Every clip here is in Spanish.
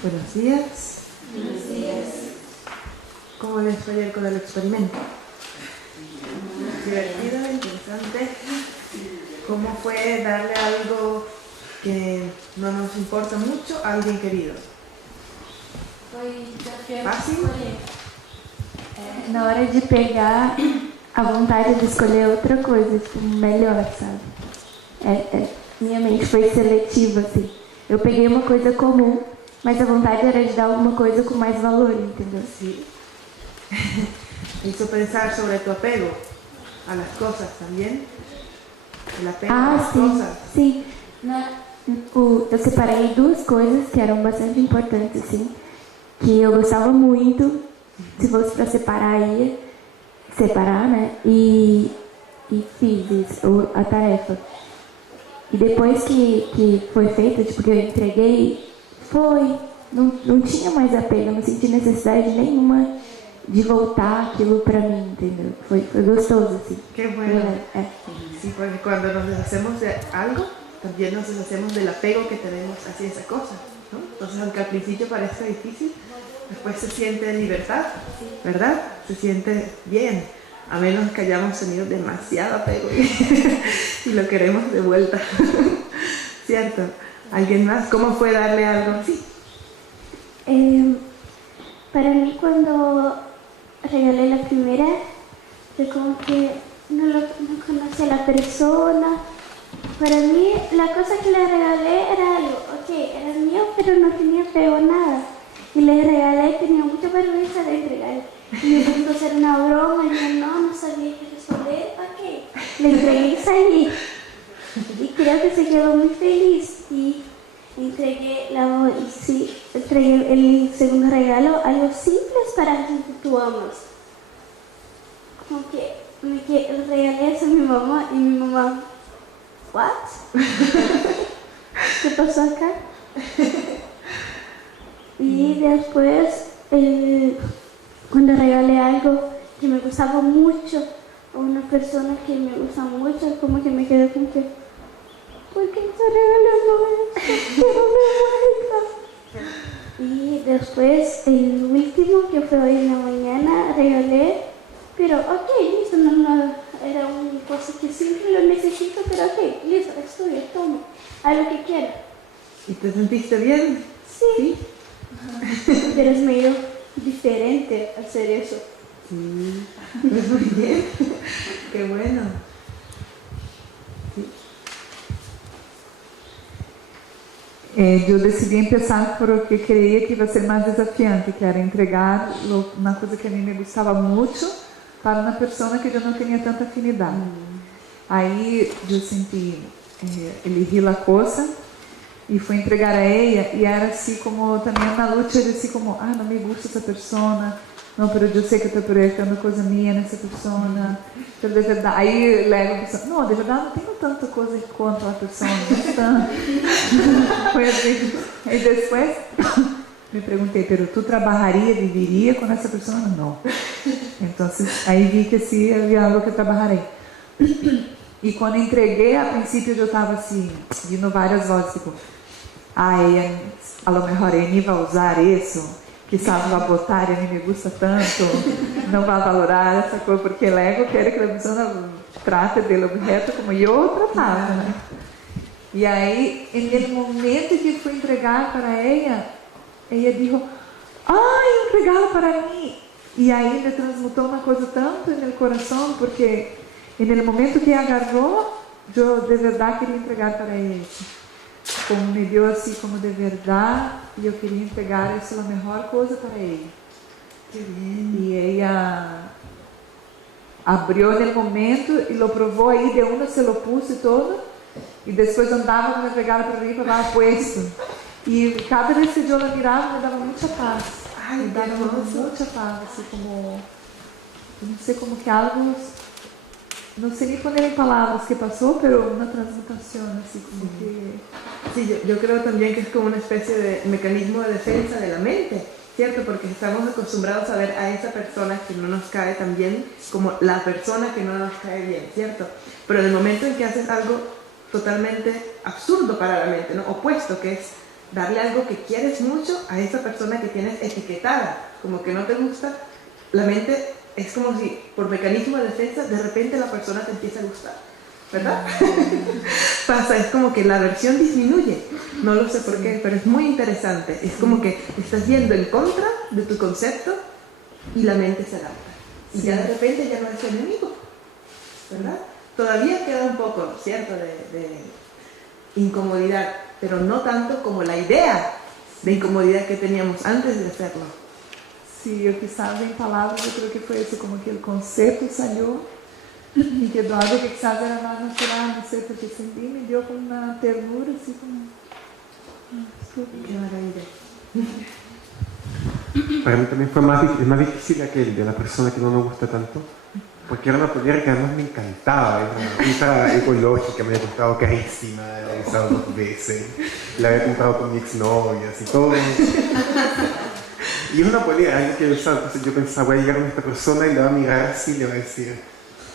Buenos días. Buenos días. ¿Cómo les fue ayer con el experimento? Divertido, interesante. ¿Cómo fue darle algo que no nos importa mucho a alguien querido? Fácil? Na hora de pegar a vontade de escolher outra coisa, tipo, melhor, sabe? Minha mente foi seletiva, assim. Eu peguei uma coisa comum, mas a vontade era de dar alguma coisa com mais valor, entendeu? Sí. Hizo pensar sobre tu apego a las cosas también. El apego a las cosas. Sim. Eu separei duas coisas que eram bastante importantes, assim, que eu gostava muito. Se fosse para separar, ia separar, né? E fiz isso, a tarefa. E depois que foi feita, tipo, que eu entreguei, não tinha mais apego, eu não senti necessidade nenhuma de voltar aquilo para mim, entendeu? Foi gostoso, assim. Qué bueno. Sí, porque cuando nos deshacemos de algo, también nos deshacemos del apego que tenemos hacia esa cosa, ¿no? Entonces, aunque al principio parezca difícil, después se siente libertad, ¿verdad? Se siente bien, a menos que hayamos tenido demasiado apego y lo queremos de vuelta. ¿Cierto? ¿Alguien más? ¿Cómo fue darle algo así? Para mí, cuando regalé la primera, fue como que no conocía a la persona. Para mí, la cosa que le regalé era algo, era mío, pero no tenía feo nada. Y le regalé y tenía mucha vergüenza de entregar. Y me preguntó hacer una broma, y yo no sabía qué responder, le entregué y salí. Y creo que se quedó muy feliz. Y entregué el segundo regalo, algo simple para gente que tú amas. Como que regalé eso a mi mamá y mi mamá, ¿what? ¿Qué pasó acá? Y después, cuando regalé algo que me gustaba mucho a una persona que me gusta mucho, como que me quedé como que, ¿por qué está regalando esto? Y después, el último, que fue hoy en la mañana, regalé, pero listo, no, era una cosa que siempre lo necesito, pero listo, es tuyo, toma, haz lo que quieras. ¿Y te sentiste bien? Sí. Pero es medio diferente hacer eso. Sí, pues muy bien, qué bueno. Eu decidi empezar porque creía que iba a ser más desafiante, que era entregar una cosa que a mí me gustaba mucho para una persona que yo no tenía tanta afinidad. Aí eu senti, elegí la cosa e fui entregar a ella, e era assim como também uma luta de assim como, não me gusta essa pessoa, não, pero eu sei que estou projetando coisa minha nessa pessoa, pero de verdade, aí levo a pessoa, não, de verdade não tenho tanta coisa contra a pessoa, não tanto. Foi assim, e depois me perguntei, pero tu trabalharia, viveria com essa pessoa? Não. Então, aí vi que sim, havia algo que eu trabalharei. E quando entreguei, a princípio eu estava assim, vindo várias vozes, tipo, ella, a lo mejor ella ni va a usar isso, quizás va a botar, ella ni me gusta tanto, não vai valorar essa coisa, porque el ego quer que a pessoa trate do objeto como eu tratava, né? E aí, no momento que fui entregar para ella disse, um regalo para mim. E aí me transmutou uma coisa tanto no coração, porque no momento que agarrou, eu de verdade queria entregar para ela. Como me deu assim, como de verdade, e eu queria entregar isso a melhor coisa para ele. E ela abriu no momento e lo provou aí, de uma se lo puse todo, e depois andava com o regalo para mim e falava, puesto. E cada vez que eu la mirava, me dava muita paz. Me dava muita paz, assim como, não sei como que algo, no sé ni poner en palabras qué pasó, pero una transmutación así como que... Sí, yo creo también que es como una especie de mecanismo de defensa de la mente, ¿cierto? Porque estamos acostumbrados a ver a esa persona que no nos cae tan bien como la persona que no nos cae bien, ¿cierto? Pero en el momento en que haces algo totalmente absurdo para la mente, ¿no? Opuesto, que es darle algo que quieres mucho a esa persona que tienes etiquetada, como que no te gusta, la mente es como si por mecanismo de defensa de repente la persona te empieza a gustar, ¿verdad? Pasa, es como que la aversión disminuye, no lo sé por qué, pero es muy interesante, es como que estás yendo en contra de tu concepto y la mente se adapta, y ya de repente ya no es enemigo, ¿verdad? Todavía queda un poco, ¿cierto?, de incomodidad, pero no tanto como la idea de incomodidad que teníamos antes de hacerlo. Sí, eu quizás em palavras, eu creo que foi isso, como que o conceito saiu e que Eduardo que quizás era mais natural, não sei, porque sentí me dio como uma ternura, assim como... Qué maravilla. Para mí también fue más difícil aquel de la persona que no nos gusta tanto, porque era una polera que además me encantaba, era una ultra ecológica, me había costado carísima, la había usado 2 veces, la había comprado con mi exnovia, así todo. Y es una polera, algo que he usado, entonces yo pensaba, voy a llegar a esta persona y le va a mirar así y le va a decir,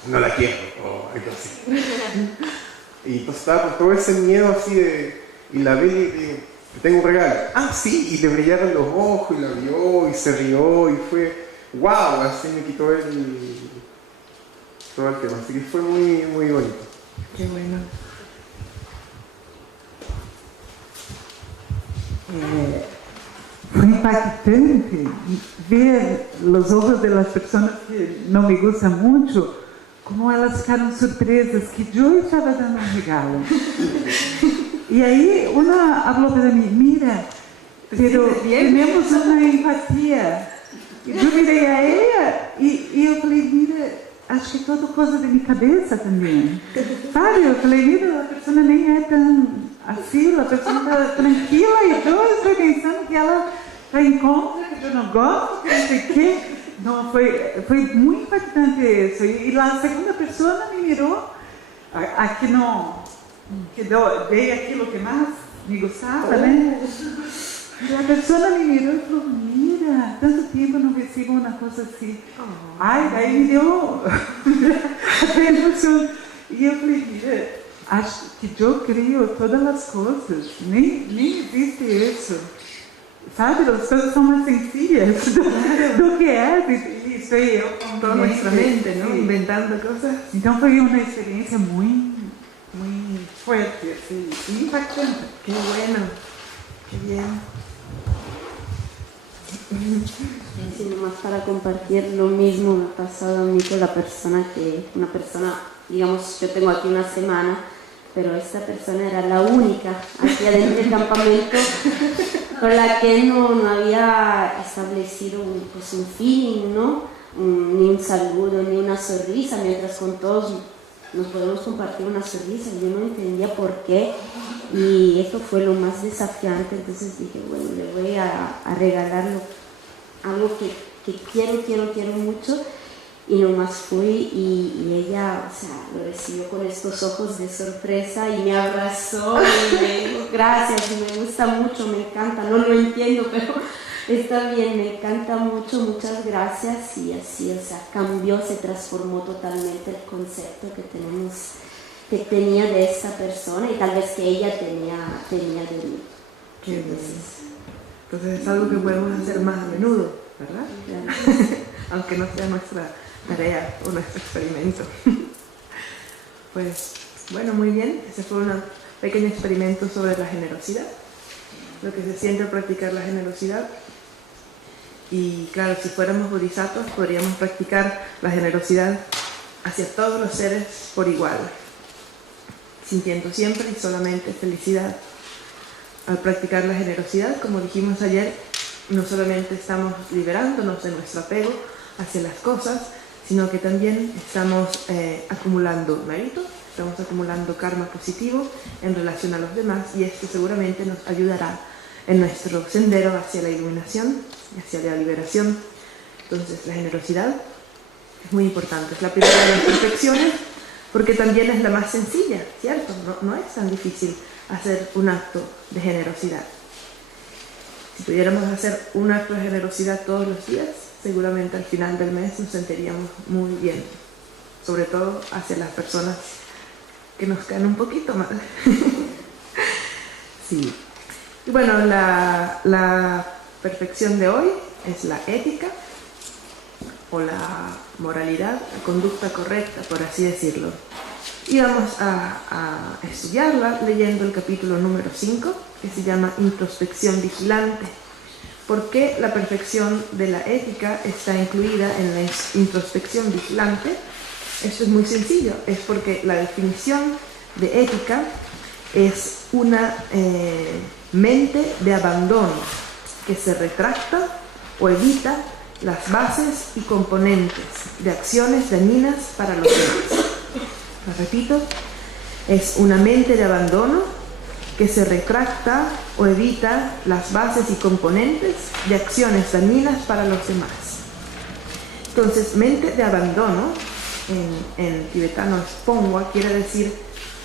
no la quiero, o algo así. Y entonces estaba con todo ese miedo así y la vi y dije, tengo un regalo. Ah, sí, y le brillaron los ojos y la vio y se rió y fue, wow, así me quitó todo el tema, así que fue muy, muy bonito. Qué bueno. Fue impactante ver los ojos de las personas que no me gustan mucho, como elas ficaram surpresas que yo estaba dando un regalo. Y ahí una habló para mí, mira, pero tenemos una empatía. Y yo miré a ella y yo falei, mira, acho que todo coisa de minha cabeça também. Sabe? Eu falei, mira, a pessoa nem é tão assim, a pessoa está tranquila e eu estou pensando que ela está em contra, que eu não gosto, que não sei o quê. Não, foi muito impactante isso. E a segunda pessoa me mirou, aqui não, que dei aquilo que mais me gostava, né? E a pessoa me mirou e falou, mira, tanto tempo não recebo uma coisa assim. Ai, daí me deu até emoção. E eu falei, mira, acho que eu crio todas as coisas, nem existe isso. Sabe, as coisas são mais sencillas do que é. Isso aí, eu com Toda nuestra mente, ¿no? Inventando cosas. Então foi uma experiência muito fuerte, assim, y impactante. Qué bueno, qué bien. Sí, nomás para compartir lo mismo me ha pasado a mí con una persona, digamos, yo tengo aquí una semana, pero esta persona era la única aquí adentro del campamento con la que no había establecido un feeling, ¿no? Ni un saludo, ni una sonrisa, mientras con todos nos podemos compartir una sonrisa. Yo no entendía por qué y esto fue lo más desafiante. Entonces dije, bueno, le voy a regalar algo que quiero mucho. Y nomás fui y ella, o sea, lo recibió con estos ojos de sorpresa y me abrazó y me dijo gracias, y me gusta mucho, me encanta, no lo entiendo, pero está bien, me encanta mucho, muchas gracias. Y así, o sea, cambió, se transformó totalmente el concepto que tenía de esa persona y tal vez que ella tenía de mí. Qué entonces es algo que podemos hacer más a menudo, ¿verdad? Claro. Aunque no sea nuestra tarea o nuestro experimento. Pues bueno, muy bien, ese fue un pequeño experimento sobre la generosidad, lo que se siente al practicar la generosidad. Y claro, si fuéramos bodhisattvas podríamos practicar la generosidad hacia todos los seres por igual, sintiendo siempre y solamente felicidad. Al practicar la generosidad, como dijimos ayer, no solamente estamos liberándonos de nuestro apego hacia las cosas, sino que también estamos acumulando méritos, estamos acumulando karma positivo en relación a los demás, y esto seguramente nos ayudará en nuestro sendero hacia la iluminación y hacia la liberación. Entonces la generosidad es muy importante, es la primera de las perfecciones porque también es la más sencilla, ¿cierto? No es tan difícil hacer un acto de generosidad. Si pudiéramos hacer un acto de generosidad todos los días, seguramente al final del mes nos sentiríamos muy bien, sobre todo hacia las personas que nos caen un poquito mal. Sí. Y bueno, la perfección de hoy es la ética o la moralidad, la conducta correcta, por así decirlo. Y vamos a estudiarla leyendo el capítulo número 5, que se llama Introspección Vigilante. ¿Por qué la perfección de la ética está incluida en la introspección vigilante? Esto es muy sencillo, es porque la definición de ética es una mente de abandono que se retracta o evita las bases y componentes de acciones dañinas para los demás. Lo repito, es una mente de abandono que se retracta o evita las bases y componentes de acciones dañinas para los demás. Entonces, mente de abandono, en tibetano es pongwa, quiere decir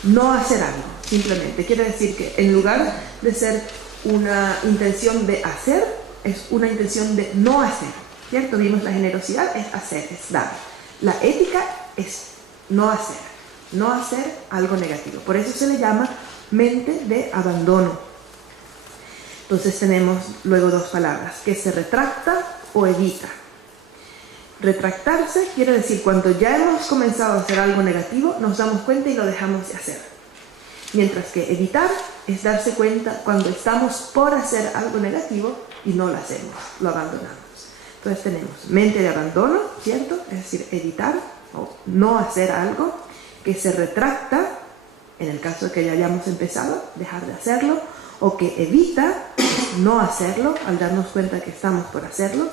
no hacer algo, simplemente. Quiere decir que en lugar de ser una intención de hacer, es una intención de no hacer, ¿cierto? Vimos la generosidad es hacer, es dar. La ética es no hacer algo negativo. Por eso se le llama mente de abandono. Entonces tenemos luego dos palabras, que se retracta o evita. Retractarse quiere decir cuando ya hemos comenzado a hacer algo negativo, nos damos cuenta y lo dejamos de hacer. Mientras que evitar es darse cuenta cuando estamos por hacer algo negativo y no lo hacemos, lo abandonamos. Entonces tenemos mente de abandono, ¿cierto? Es decir, evitar o no hacer algo, que se retracta, en el caso de que ya hayamos empezado, dejar de hacerlo, o que evita no hacerlo al darnos cuenta que estamos por hacerlo.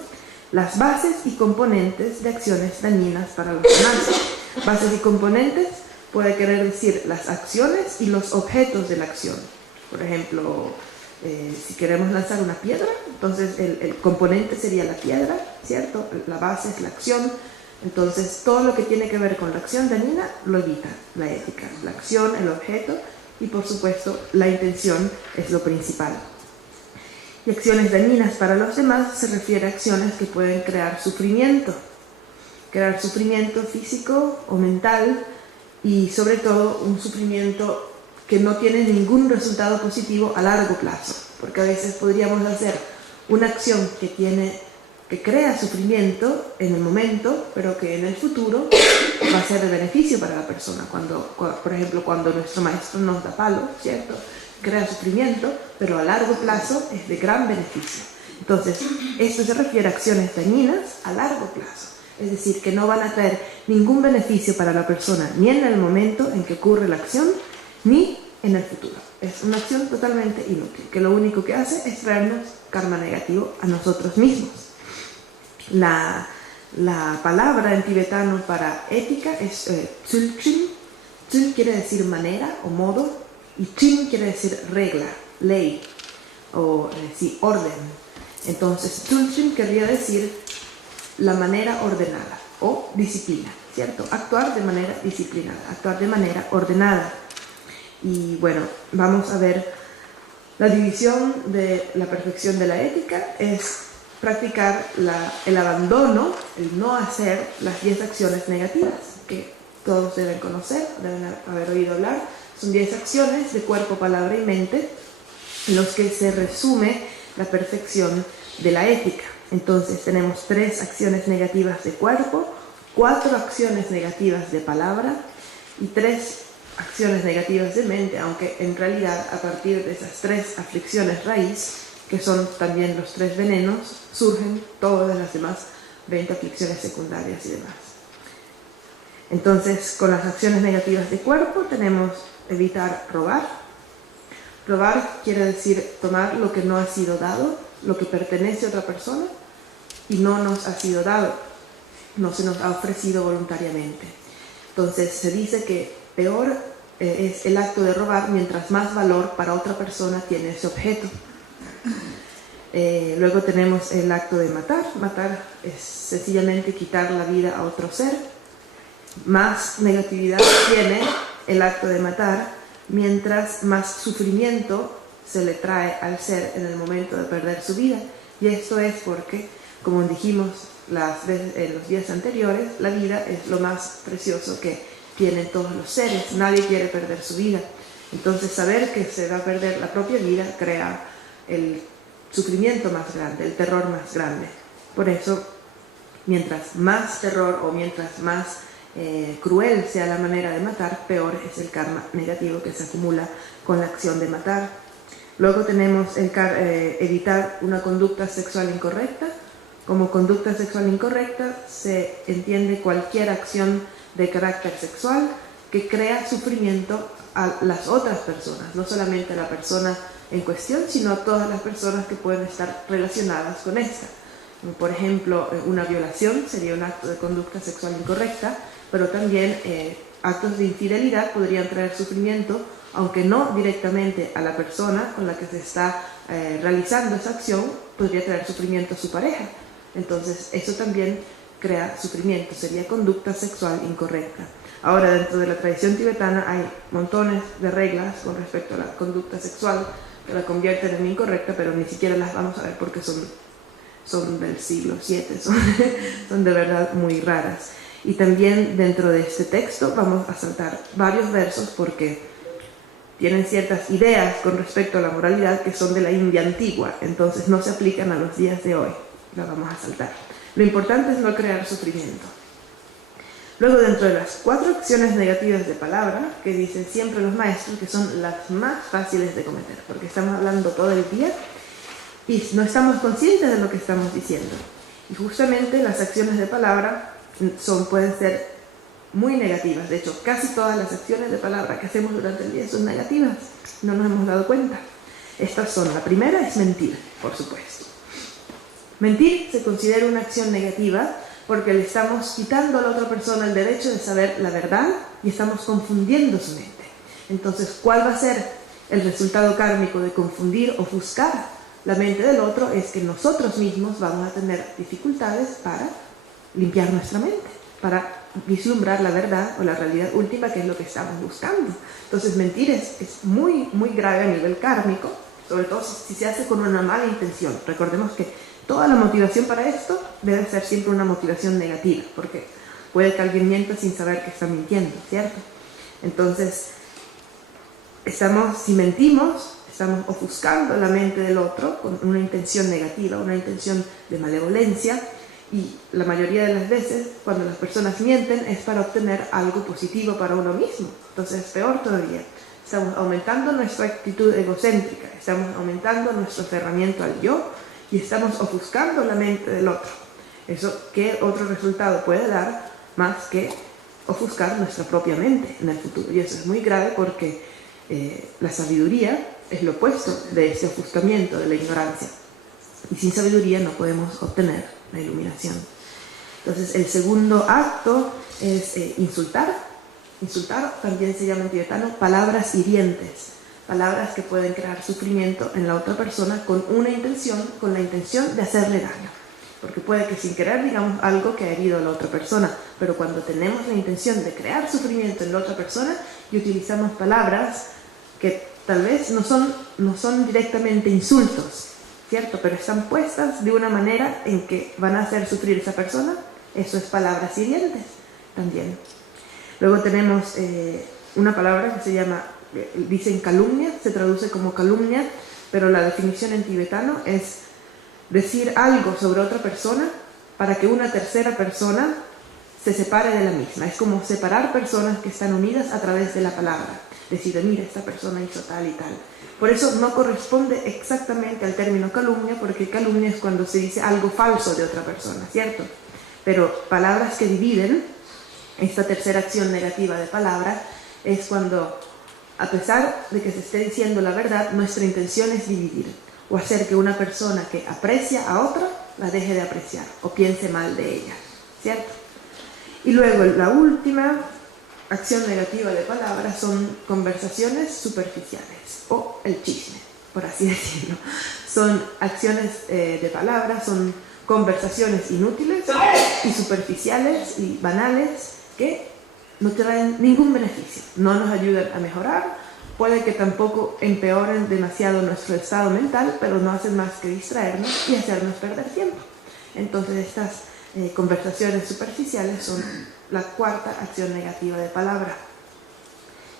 Las bases y componentes de acciones dañinas para los demás. Bases y componentes puede querer decir las acciones y los objetos de la acción. Por ejemplo, si queremos lanzar una piedra, entonces el componente sería la piedra, ¿cierto? La base es la acción. Entonces, todo lo que tiene que ver con la acción dañina lo evita la ética. La acción, el objeto y, por supuesto, la intención es lo principal. Y acciones dañinas para los demás se refiere a acciones que pueden crear sufrimiento físico o mental, y sobre todo un sufrimiento que no tiene ningún resultado positivo a largo plazo, porque a veces podríamos hacer una acción que crea sufrimiento en el momento, pero que en el futuro va a ser de beneficio para la persona. Por ejemplo, cuando nuestro maestro nos da palo, ¿cierto? Crea sufrimiento, pero a largo plazo es de gran beneficio. Entonces, esto se refiere a acciones dañinas a largo plazo. Es decir, que no van a traer ningún beneficio para la persona, ni en el momento en que ocurre la acción, ni en el futuro. Es una acción totalmente inútil, que lo único que hace es traernos karma negativo a nosotros mismos. La palabra en tibetano para ética es tsultrim. Tsul quiere decir manera o modo, y trim quiere decir regla, ley, o orden. Entonces, tsultrim querría decir la manera ordenada o disciplina, ¿cierto? Actuar de manera disciplinada, actuar de manera ordenada. Y bueno, vamos a ver la división de la perfección de la ética. Es practicar el abandono, el no hacer las 10 acciones negativas, que todos deben conocer, deben haber oído hablar. Son 10 acciones de cuerpo, palabra y mente, en los que se resume la perfección de la ética. Entonces tenemos 3 acciones negativas de cuerpo, 4 acciones negativas de palabra y 3 acciones negativas de mente, aunque en realidad a partir de esas 3 aflicciones raíz, que son también los 3 venenos, surgen todas las demás 20 aflicciones secundarias y demás. Entonces, con las acciones negativas de cuerpo tenemos evitar robar. Robar quiere decir tomar lo que no ha sido dado, lo que pertenece a otra persona y no nos ha sido dado, no se nos ha ofrecido voluntariamente. Entonces se dice que peor es el acto de robar mientras más valor para otra persona tiene ese objeto. Luego tenemos el acto de matar. Matar es sencillamente quitar la vida a otro ser. Más negatividad tiene el acto de matar, mientras más sufrimiento se le trae al ser en el momento de perder su vida. Y esto es porque, como dijimos en los días anteriores, la vida es lo más precioso que tienen todos los seres. Nadie quiere perder su vida. Entonces saber que se va a perder la propia vida crea el sufrimiento más grande, el terror más grande. Por eso, mientras más terror o mientras más cruel sea la manera de matar, peor es el karma negativo que se acumula con la acción de matar. Luego tenemos evitar una conducta sexual incorrecta. Como conducta sexual incorrecta se entiende cualquier acción de carácter sexual que crea sufrimiento a las otras personas, no solamente a la persona en cuestión, sino a todas las personas que pueden estar relacionadas con esta. Por ejemplo, una violación sería un acto de conducta sexual incorrecta, pero también actos de infidelidad podrían traer sufrimiento, aunque no directamente a la persona con la que se está realizando esa acción, podría traer sufrimiento a su pareja. Entonces, eso también crea sufrimiento, sería conducta sexual incorrecta. Ahora, dentro de la tradición tibetana hay montones de reglas con respecto a la conducta sexual que la convierten en incorrecta, pero ni siquiera las vamos a ver porque son del siglo VII, son de verdad muy raras. Y también dentro de este texto vamos a saltar varios versos porque tienen ciertas ideas con respecto a la moralidad que son de la India antigua, entonces no se aplican a los días de hoy. La vamos a saltar. Lo importante es no crear sufrimiento. Luego, dentro de las 4 acciones negativas de palabra, que dicen siempre los maestros que son las más fáciles de cometer, porque estamos hablando todo el día y no estamos conscientes de lo que estamos diciendo. Y justamente las acciones de palabra pueden ser muy negativas. De hecho, casi todas las acciones de palabra que hacemos durante el día son negativas. No nos hemos dado cuenta. Estas son, la primera es mentir, por supuesto. Mentir se considera una acción negativa porque le estamos quitando a la otra persona el derecho de saber la verdad y estamos confundiendo su mente. Entonces, ¿cuál va a ser el resultado kármico de confundir, ofuscar la mente del otro? Es que nosotros mismos vamos a tener dificultades para limpiar nuestra mente, para vislumbrar la verdad o la realidad última, que es lo que estamos buscando. Entonces, mentir es muy, muy grave a nivel kármico, sobre todo si se hace con una mala intención. Recordemos que toda la motivación para esto debe ser siempre una motivación negativa, porque puede que alguien mienta sin saber que está mintiendo, ¿cierto? Entonces, si mentimos, estamos ofuscando la mente del otro con una intención negativa, una intención de malevolencia, y la mayoría de las veces, cuando las personas mienten, es para obtener algo positivo para uno mismo. Entonces, peor todavía. Estamos aumentando nuestra actitud egocéntrica, estamos aumentando nuestro aferramiento al yo, y estamos ofuscando la mente del otro. Eso, ¿qué otro resultado puede dar más que ofuscar nuestra propia mente en el futuro? Y eso es muy grave porque la sabiduría es lo opuesto de ese ofuscamiento, de la ignorancia. Y sin sabiduría no podemos obtener la iluminación. Entonces, el segundo acto es insultar. Insultar también se llama en tibetano palabras hirientes. Palabras que pueden crear sufrimiento en la otra persona con la intención de hacerle daño. Porque puede que sin querer digamos algo que ha herido a la otra persona, pero cuando tenemos la intención de crear sufrimiento en la otra persona y utilizamos palabras que tal vez no son directamente insultos, ¿cierto? Pero están puestas de una manera en que van a hacer sufrir a esa persona, eso es palabras hirientes también. Luego tenemos una palabra que se llama, dicen calumnia, se traduce como calumnia, pero la definición en tibetano es decir algo sobre otra persona para que una tercera persona se separe de la misma. Es como separar personas que están unidas a través de la palabra. Decir, mira, esta persona hizo tal y tal. Por eso no corresponde exactamente al término calumnia, porque calumnia es cuando se dice algo falso de otra persona, ¿cierto? Pero palabras que dividen, esta tercera acción negativa de palabra, es cuando, a pesar de que se esté diciendo la verdad, nuestra intención es dividir o hacer que una persona que aprecia a otra la deje de apreciar o piense mal de ella, ¿cierto? Y luego la última acción negativa de palabras son conversaciones superficiales o el chisme, por así decirlo. Son acciones de palabras, son conversaciones inútiles y superficiales y banales que no traen ningún beneficio, no nos ayudan a mejorar, puede que tampoco empeoren demasiado nuestro estado mental, pero no hacen más que distraernos y hacernos perder tiempo. Entonces estas conversaciones superficiales son la cuarta acción negativa de palabra.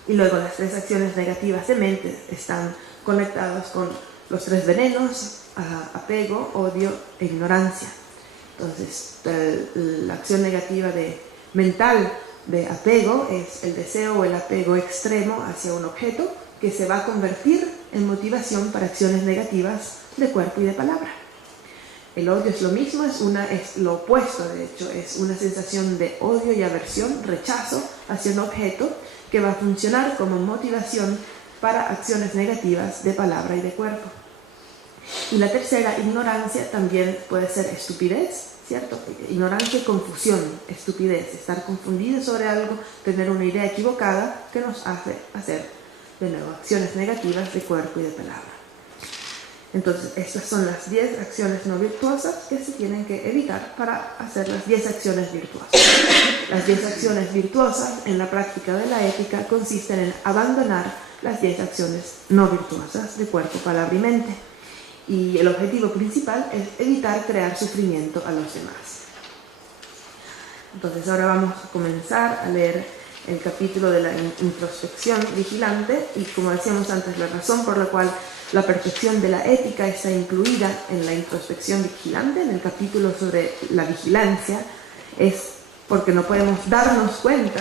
Y luego las tres acciones negativas de mente están conectadas con los 3 venenos: apego, odio e ignorancia. Entonces, la acción negativa mental de apego es el deseo o el apego extremo hacia un objeto que se va a convertir en motivación para acciones negativas de cuerpo y de palabra. El odio es lo mismo, es lo opuesto, de hecho, es una sensación de odio y aversión, rechazo hacia un objeto que va a funcionar como motivación para acciones negativas de palabra y de cuerpo. Y la tercera, ignorancia, también puede ser estupidez, ¿cierto? Ignorancia y confusión, estupidez, estar confundido sobre algo, tener una idea equivocada que nos hace hacer, de nuevo, acciones negativas de cuerpo y de palabra. Entonces, estas son las 10 acciones no virtuosas que se tienen que evitar para hacer las 10 acciones virtuosas. Las 10 acciones virtuosas en la práctica de la ética consisten en abandonar las 10 acciones no virtuosas de cuerpo, palabra y mente. Y el objetivo principal es evitar crear sufrimiento a los demás. Entonces ahora vamos a comenzar a leer el capítulo de la introspección vigilante, y como decíamos antes, la razón por la cual la perfección de la ética está incluida en la introspección vigilante, en el capítulo sobre la vigilancia, es porque no podemos darnos cuenta,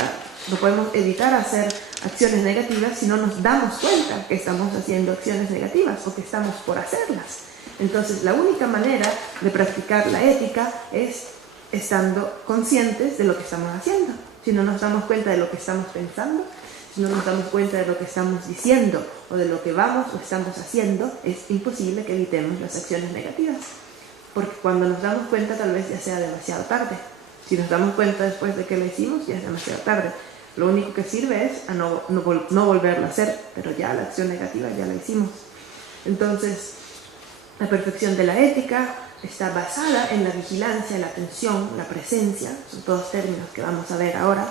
no podemos evitar hacer acciones negativas si no nos damos cuenta que estamos haciendo acciones negativas o que estamos por hacerlas. Entonces, la única manera de practicar la ética es estando conscientes de lo que estamos haciendo. Si no nos damos cuenta de lo que estamos pensando, si no nos damos cuenta de lo que estamos diciendo o de lo que vamos o estamos haciendo, es imposible que evitemos las acciones negativas. Porque cuando nos damos cuenta, tal vez ya sea demasiado tarde. Si nos damos cuenta después de que lo hicimos, ya es demasiado tarde. Lo único que sirve es a no volverlo a hacer, pero ya la acción negativa ya la hicimos. Entonces, la perfección de la ética está basada en la vigilancia, la atención, la presencia, son todos términos que vamos a ver ahora,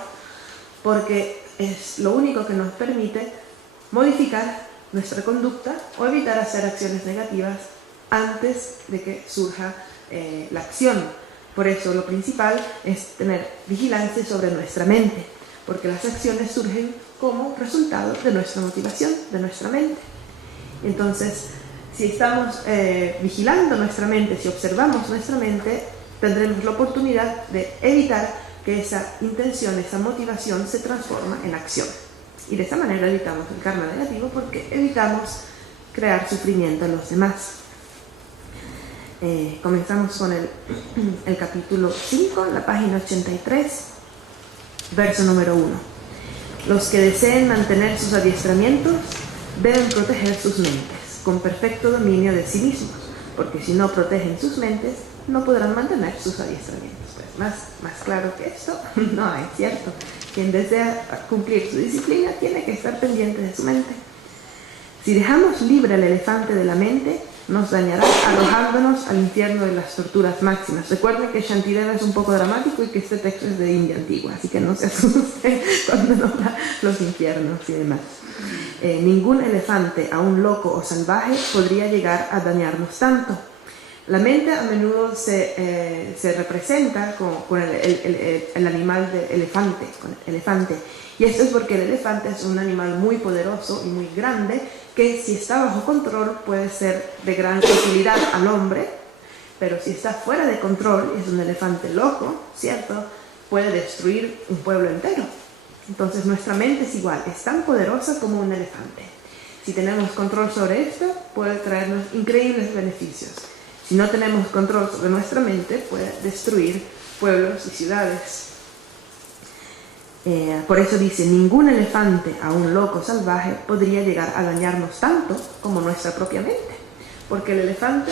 porque es lo único que nos permite modificar nuestra conducta o evitar hacer acciones negativas antes de que surja la acción. Por eso lo principal es tener vigilancia sobre nuestra mente, porque las acciones surgen como resultado de nuestra motivación, de nuestra mente. Entonces, si estamos vigilando nuestra mente, si observamos nuestra mente, tendremos la oportunidad de evitar que esa intención, esa motivación se transforma en acción. Y de esa manera evitamos el karma negativo, porque evitamos crear sufrimiento a los demás. Comenzamos con el capítulo 5, la página 83, verso número 1. Los que deseen mantener sus adiestramientos deben proteger sus mentes con perfecto dominio de sí mismos, porque si no protegen sus mentes, no podrán mantener sus adiestramientos. Pues más claro que esto no hay, ¿cierto? Quien desea cumplir su disciplina tiene que estar pendiente de su mente. Si dejamos libre al elefante de la mente, nos dañará arrojándonos al infierno de las torturas máximas. Recuerden que Shantideva es un poco dramático y que este texto es de India antigua, así que no se asusten cuando nombra los infiernos y demás. Ningún elefante, aun loco o salvaje, podría llegar a dañarnos tanto. La mente a menudo se representa con el animal del elefante, con el elefante. Y esto es porque el elefante es un animal muy poderoso y muy grande, que si está bajo control puede ser de gran utilidad al hombre, pero si está fuera de control y es un elefante loco, ¿cierto?, puede destruir un pueblo entero. Entonces nuestra mente es igual, es tan poderosa como un elefante. Si tenemos control sobre esto, puede traernos increíbles beneficios. Si no tenemos control sobre nuestra mente, puede destruir pueblos y ciudades. Por eso dice, ningún elefante, aun loco o salvaje, podría llegar a dañarnos tanto como nuestra propia mente. Porque el elefante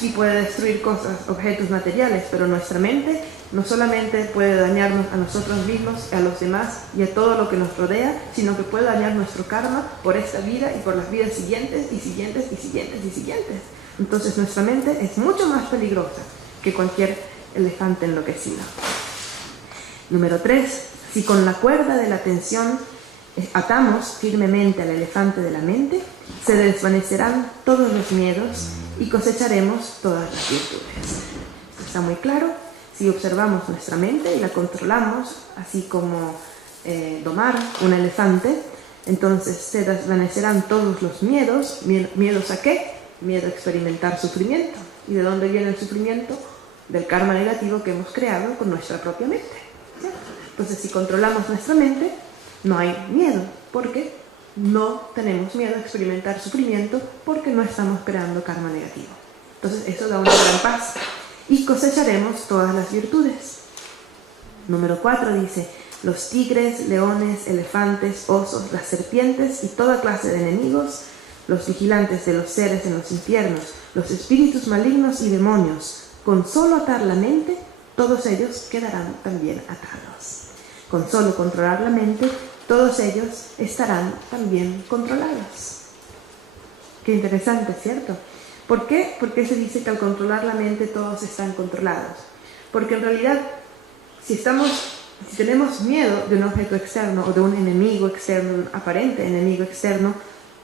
sí puede destruir cosas, objetos materiales, pero nuestra mente no solamente puede dañarnos a nosotros mismos, a los demás y a todo lo que nos rodea, sino que puede dañar nuestro karma por esta vida y por las vidas siguientes y siguientes y siguientes y siguientes. Entonces nuestra mente es mucho más peligrosa que cualquier elefante enloquecido. Número 3. Si con la cuerda de la atención atamos firmemente al elefante de la mente, se desvanecerán todos los miedos y cosecharemos todas las virtudes. Esto está muy claro. Si observamos nuestra mente y la controlamos, así como domar un elefante, entonces se desvanecerán todos los miedos. ¿Miedos a qué? Miedo a experimentar sufrimiento. ¿Y de dónde viene el sufrimiento? Del karma negativo que hemos creado con nuestra propia mente, ¿cierto? Entonces, si controlamos nuestra mente, no hay miedo, porque no tenemos miedo a experimentar sufrimiento, porque no estamos creando karma negativo. Entonces, eso da una gran paz. Y cosecharemos todas las virtudes. Número 4 dice: los tigres, leones, elefantes, osos, las serpientes y toda clase de enemigos, los vigilantes de los seres en los infiernos, los espíritus malignos y demonios, con solo atar la mente, todos ellos quedarán también atados. Con solo controlar la mente, todos ellos estarán también controlados. Qué interesante, ¿cierto? ¿Por qué? ¿Por qué se dice que al controlar la mente todos están controlados? Porque en realidad, si tenemos miedo de un objeto externo o de un enemigo externo, un aparente enemigo externo,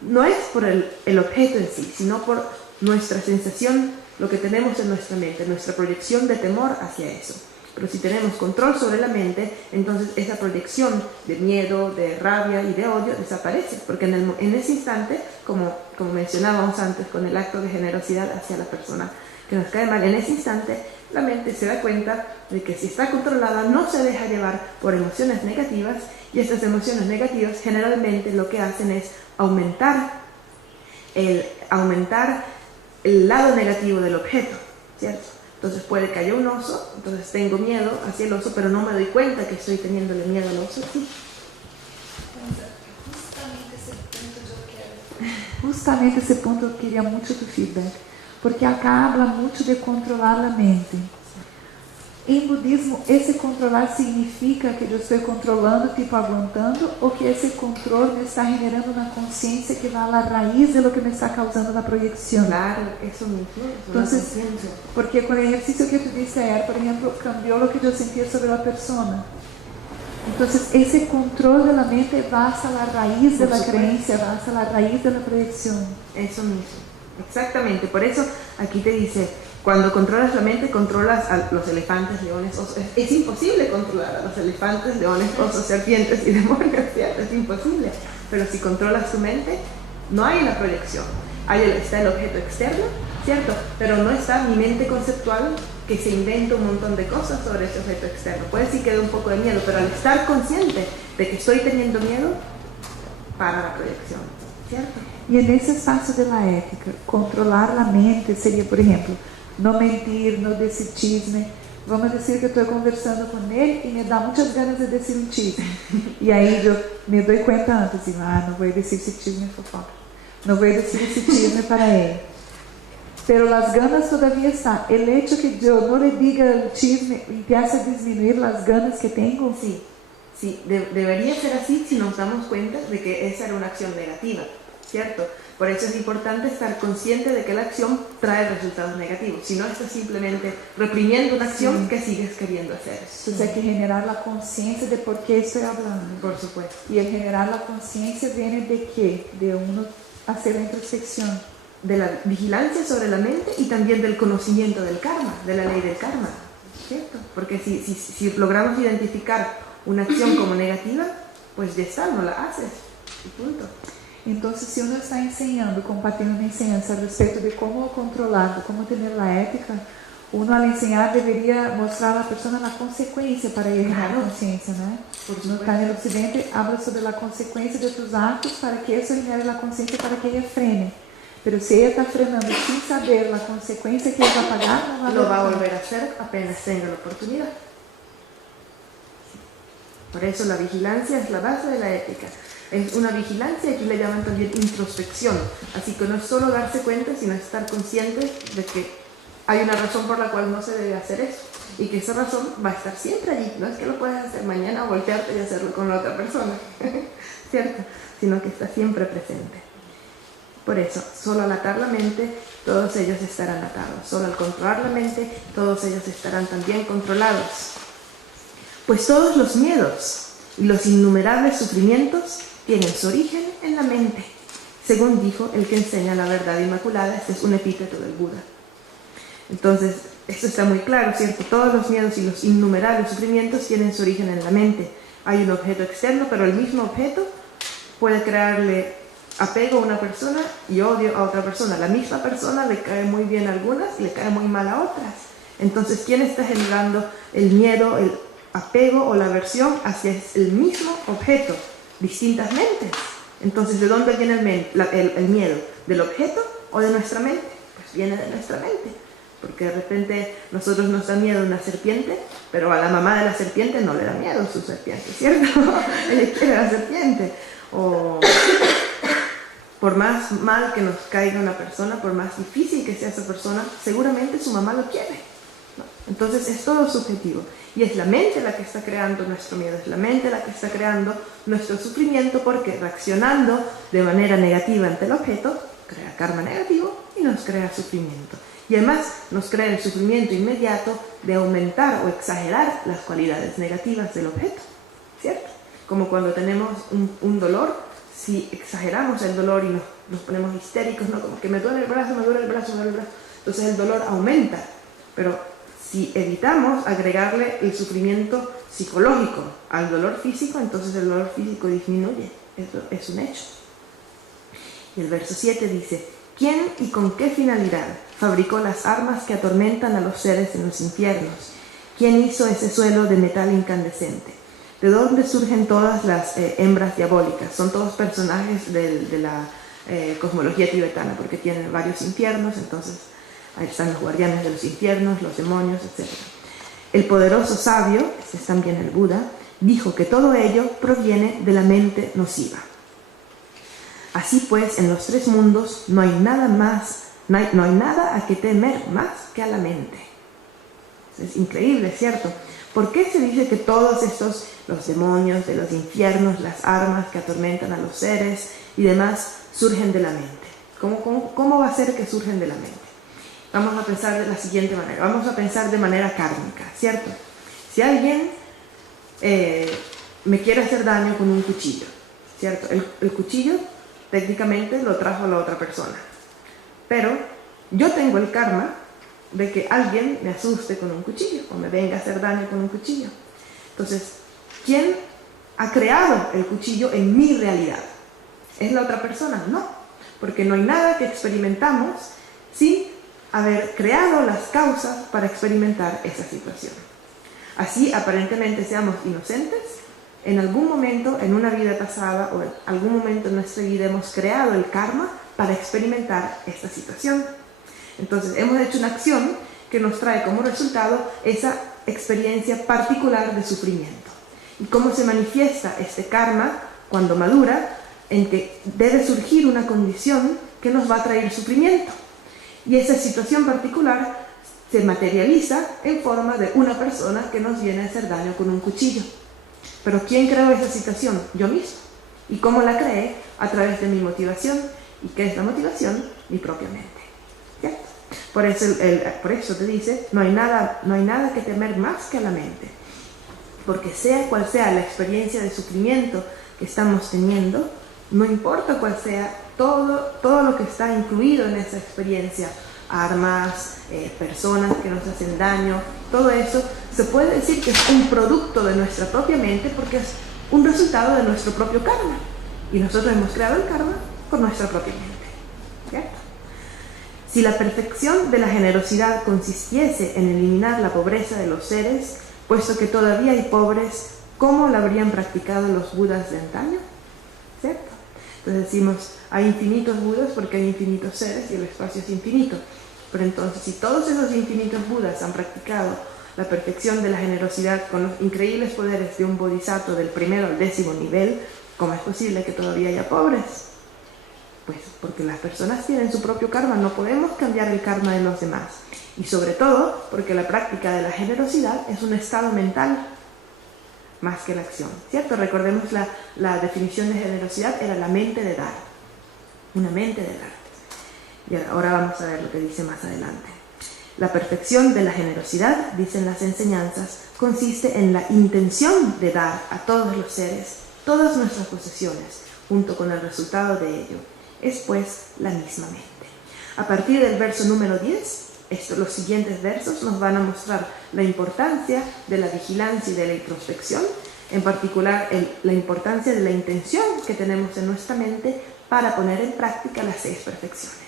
no es por el objeto en sí, sino por nuestra sensación, lo que tenemos en nuestra mente, nuestra proyección de temor hacia eso. Pero si tenemos control sobre la mente, entonces esa proyección de miedo, de rabia y de odio desaparece, porque en ese instante, como mencionábamos antes con el acto de generosidad hacia la persona que nos cae mal, en ese instante la mente se da cuenta de que si está controlada no se deja llevar por emociones negativas, y estas emociones negativas generalmente lo que hacen es aumentar el lado negativo del objeto, ¿cierto? Entonces puede que haya un oso, entonces tengo miedo hacia el oso, pero no me doy cuenta que estoy teniéndole miedo al oso. Sí. Justamente esse ponto eu queria muito do feedback, porque acá habla muito de controlar a mente. Em budismo, esse controlar significa que eu estou controlando, tipo aguantando, ou que esse controle me está generando uma consciência que vai à raiz de lo que me está causando na proyección? Claro, eso mismo. Entonces, porque con el ejercicio que tú dices ayer, por ejemplo, cambió lo que yo sentía sobre la persona. Entonces, ese control de la mente va hasta la raíz de la creencia, va hasta la raíz de la proyección. Eso mismo, exactamente. Por eso aquí te dice, cuando controlas la mente, controlas a los elefantes, leones, osos. Es imposible controlar a los elefantes, leones, osos, serpientes y demonios, ¿cierto? Es imposible. Pero si controlas tu mente, no hay la proyección. Está el objeto externo, ¿cierto? Pero no está mi mente conceptual que se inventa un montón de cosas sobre ese objeto externo. Puede sí que dé un poco de miedo, pero al estar consciente de que estoy teniendo miedo, para la proyección, ¿cierto? Y en ese espacio de la ética, controlar la mente sería, por ejemplo, no mentir, no decir chisme. Vamos a decir que estoy conversando con él y me da muchas ganas de decir un chisme. Y ahí yo me doy cuenta antes, digo, no voy a decir ese chisme fofoca. No voy a decir ese chisme para él. Pero las ganas todavía están. El hecho que yo no le diga el chisme empieza a disminuir las ganas que tengo. Sí, debería ser así si nos damos cuenta de que esa era una acción negativa, ¿cierto? Por eso es importante estar consciente de que la acción trae resultados negativos. Si no, estás simplemente reprimiendo una acción que sigues queriendo hacer. Entonces hay que generar la conciencia de por qué estoy hablando. Por supuesto. Y el generar la conciencia viene de qué? De uno hacer la introspección. De la vigilancia sobre la mente y también del conocimiento del karma, de la ley del karma, ¿cierto? Porque si logramos identificar una acción como negativa, pues ya está, no la haces, y punto. Entonces, si uno está enseñando, compartiendo una enseñanza respecto de cómo controlar, cómo tener la ética, uno al enseñar debería mostrar a la persona la consecuencia para ir a la conciencia, ¿no? Porque acá en el occidente habla sobre la consecuencia de tus actos para que eso genere la conciencia para que ella frene. Pero si ella está frenando sin saber la consecuencia que ella va a pagar, lo va a volver a hacer apenas tenga la oportunidad. Por eso la vigilancia es la base de la ética. Es una vigilancia, aquí le llaman también introspección. Así que no es solo darse cuenta, sino estar consciente de que hay una razón por la cual no se debe hacer eso. Y que esa razón va a estar siempre allí. No es que lo puedas hacer mañana, voltearte y hacerlo con la otra persona, ¿cierto? Sino que está siempre presente. Por eso, solo al atar la mente, todos ellos estarán atados. Solo al controlar la mente, todos ellos estarán también controlados. Pues todos los miedos y los innumerables sufrimientos tienen su origen en la mente. Según dijo el que enseña la verdad inmaculada, este es un epíteto del Buda. Entonces, esto está muy claro, ¿cierto? Todos los miedos y los innumerables sufrimientos tienen su origen en la mente. Hay un objeto externo, pero el mismo objeto puede crearle apego a una persona y odio a otra persona. La misma persona le cae muy bien a algunas y le cae muy mal a otras. Entonces, ¿quién está generando el miedo, el apego o la aversión hacia el mismo objeto? Distintas mentes. Entonces, ¿de dónde viene el miedo? ¿Del objeto o de nuestra mente? Pues viene de nuestra mente. Porque de repente nosotros nos da miedo una serpiente, pero a la mamá de la serpiente no le da miedo su serpiente, ¿cierto? Ella quiere la serpiente. O por más mal que nos caiga una persona, por más difícil que sea esa persona, seguramente su mamá lo quiere, ¿no? Entonces es todo subjetivo. Y es la mente la que está creando nuestro miedo, es la mente la que está creando nuestro sufrimiento, porque reaccionando de manera negativa ante el objeto, crea karma negativo y nos crea sufrimiento. Y además nos crea el sufrimiento inmediato de aumentar o exagerar las cualidades negativas del objeto, ¿cierto? Como cuando tenemos un dolor, si exageramos el dolor y nos ponemos histéricos, ¿no? Como que me duele el brazo, me duele el brazo, me duele el brazo. Entonces el dolor aumenta, pero si evitamos agregarle el sufrimiento psicológico al dolor físico, entonces el dolor físico disminuye. Eso es un hecho. Y el verso 7 dice: ¿quién y con qué finalidad fabricó las armas que atormentan a los seres en los infiernos? ¿Quién hizo ese suelo de metal incandescente? ¿De dónde surgen todas las hembras diabólicas? Son todos personajes de la cosmología tibetana, porque tienen varios infiernos, entonces ahí están los guardianes de los infiernos, los demonios, etc. El poderoso sabio, este es también el Buda, dijo que todo ello proviene de la mente nociva. Así pues, en los tres mundos no hay nada a que temer más que a la mente. Es increíble, ¿cierto? ¿Por qué se dice que todos estos, los demonios de los infiernos, las armas que atormentan a los seres y demás, surgen de la mente? ¿Cómo va a ser que surgen de la mente? Vamos a pensar de la siguiente manera. Vamos a pensar de manera kármica, ¿cierto? Si alguien me quiere hacer daño con un cuchillo, ¿cierto? El cuchillo técnicamente lo trajo la otra persona. Pero yo tengo el karma de que alguien me asuste con un cuchillo o me venga a hacer daño con un cuchillo. Entonces, ¿quién ha creado el cuchillo en mi realidad? ¿Es la otra persona? No, porque no hay nada que experimentamos sin haber creado las causas para experimentar esa situación. Así, aparentemente seamos inocentes, en algún momento, en una vida pasada o en algún momento en nuestra vida hemos creado el karma para experimentar esta situación. Entonces, hemos hecho una acción que nos trae como resultado esa experiencia particular de sufrimiento. ¿Y cómo se manifiesta este karma cuando madura? En que debe surgir una condición que nos va a traer sufrimiento. Y esa situación particular se materializa en forma de una persona que nos viene a hacer daño con un cuchillo. Pero ¿quién creó esa situación? Yo mismo. ¿Y cómo la creé? A través de mi motivación. ¿Y qué es la motivación? Mi propia mente. ¿Cierto? Por eso te dice, no hay nada que temer más que a la mente. Porque sea cual sea la experiencia de sufrimiento que estamos teniendo, no importa cuál sea todo lo que está incluido en esa experiencia, armas, personas que nos hacen daño, todo eso se puede decir que es un producto de nuestra propia mente porque es un resultado de nuestro propio karma. Y nosotros hemos creado el karma por nuestra propia mente. ¿Cierto? Si la perfección de la generosidad consistiese en eliminar la pobreza de los seres, puesto que todavía hay pobres, ¿cómo la habrían practicado los budas de antaño? ¿Cierto? Entonces decimos, hay infinitos budas porque hay infinitos seres y el espacio es infinito. Pero entonces, si todos esos infinitos budas han practicado la perfección de la generosidad con los increíbles poderes de un bodhisattva del 1° al 10º nivel, ¿cómo es posible que todavía haya pobres? Pues porque las personas tienen su propio karma, no podemos cambiar el karma de los demás. Y sobre todo porque la práctica de la generosidad es un estado mental más que la acción, ¿cierto? Recordemos la definición de generosidad era la mente de dar, una mente de dar. Y ahora vamos a ver lo que dice más adelante. La perfección de la generosidad, dicen las enseñanzas, consiste en la intención de dar a todos los seres todas nuestras posesiones, junto con el resultado de ello. Es pues la misma mente. A partir del verso número 10, los siguientes versos nos van a mostrar la importancia de la vigilancia y de la introspección, en particular la importancia de la intención que tenemos en nuestra mente para poner en práctica las 6 perfecciones.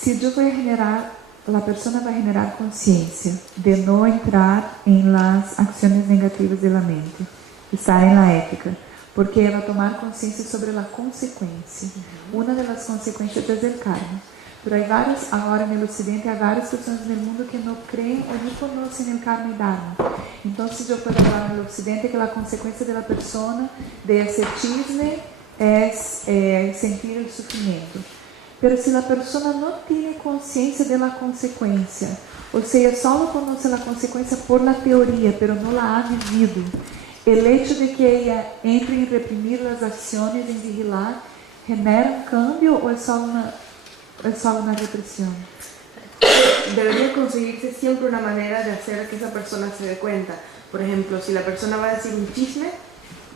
Si yo voy a generar, la persona va a generar conciencia de no entrar en las acciones negativas de la mente, estar en la ética, porque ella va a tomar conciencia sobre la consecuencia. Una de las consecuencias es el karma. Pero hay varios, ahora en el occidente, hay varias personas en el mundo que no creen o no conocen el karma y dharma. Entonces yo puedo hablar en el occidente que la consecuencia de la persona de ese chisme es sentir el sufrimiento. Pero si la persona no tiene conciencia de la consecuencia, o sea, solo conoce la consecuencia por la teoría, pero no la ha vivido, el hecho de que ella entre en reprimir las acciones, en vigilar, ¿genera un cambio o es solo una represión? Debería conseguirse siempre una manera de hacer que esa persona se dé cuenta. Por ejemplo, si la persona va a decir un chisme,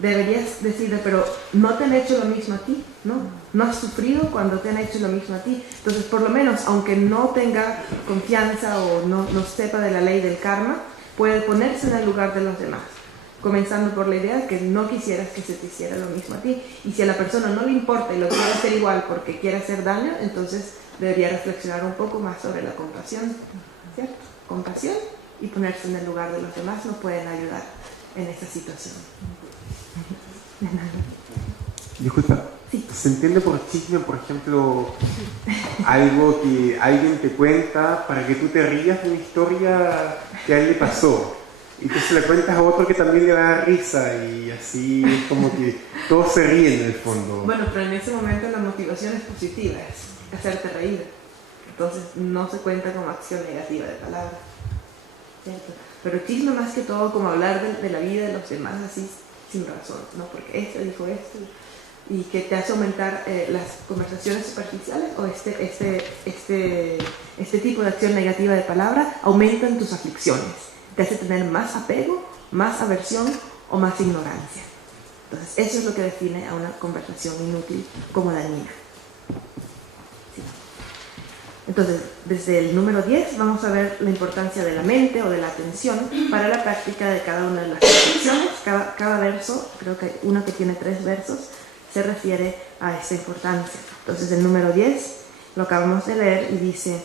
deberías decirle, pero no te han hecho lo mismo a ti, ¿no? No has sufrido cuando te han hecho lo mismo a ti. Entonces, por lo menos, aunque no tenga confianza o no sepa de la ley del karma, puede ponerse en el lugar de los demás, comenzando por la idea de que no quisieras que se te hiciera lo mismo a ti. Y si a la persona no le importa y lo quiere hacer igual porque quiere hacer daño, entonces debería reflexionar un poco más sobre la compasión, ¿cierto? Compasión y ponerse en el lugar de los demás nos pueden ayudar en esa situación. Disculpa, Sí. ¿se entiende por chisme, por ejemplo, algo que alguien te cuenta para que tú te rías de una historia que a él le pasó? Y tú se la cuentas a otro que también le da risa y así es como que todos se ríen en el fondo. Bueno, pero en ese momento la motivación es positiva, es hacerte reír. Entonces no se cuenta como acción negativa de palabra, ¿cierto? Pero chisme más que todo como hablar de la vida de los demás así sin razón, ¿no? Porque este dijo esto y que te hace aumentar las conversaciones superficiales o este tipo de acción negativa de palabra aumentan tus aflicciones. Te hace tener más apego, más aversión o más ignorancia. Entonces, eso es lo que define a una conversación inútil como dañina. Sí. Entonces, desde el número 10 vamos a ver la importancia de la mente o de la atención para la práctica de cada una de las perfecciones. Cada verso, creo que hay uno que tiene 3 versos, se refiere a esta importancia. Entonces, el número 10 lo acabamos de leer y dice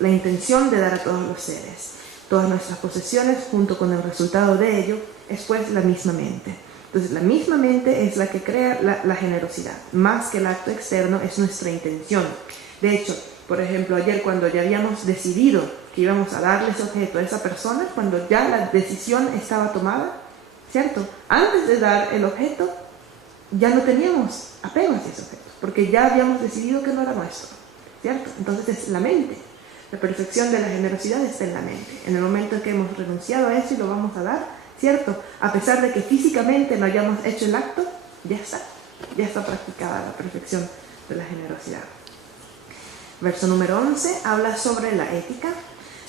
la intención de dar a todos los seres todas nuestras posesiones junto con el resultado de ello es pues la misma mente. Entonces la misma mente es la que crea la generosidad, más que el acto externo es nuestra intención. De hecho, por ejemplo, ayer cuando ya habíamos decidido que íbamos a darle ese objeto a esa persona, cuando ya la decisión estaba tomada, ¿cierto? Antes de dar el objeto ya no teníamos apego hacia ese objeto, porque ya habíamos decidido que no era nuestro, ¿cierto? Entonces es la mente. La perfección de la generosidad está en la mente. En el momento en que hemos renunciado a eso y lo vamos a dar, ¿cierto? A pesar de que físicamente no hayamos hecho el acto, ya está practicada la perfección de la generosidad. Verso número 11 habla sobre la ética,